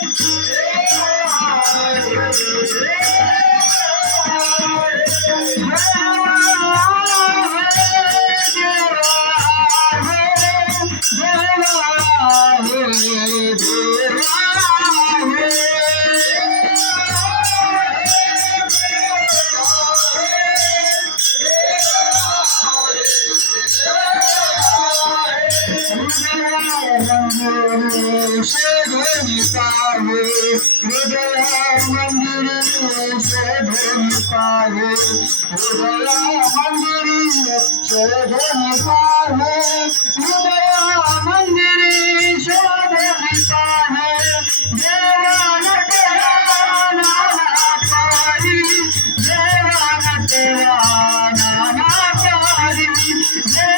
Yeah. Yeah.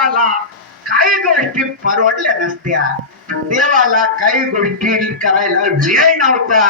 देवाला काही गोष्टी परवडल्या नसत्या. देवाला काही गोष्टी करायला वेळ नव्हता.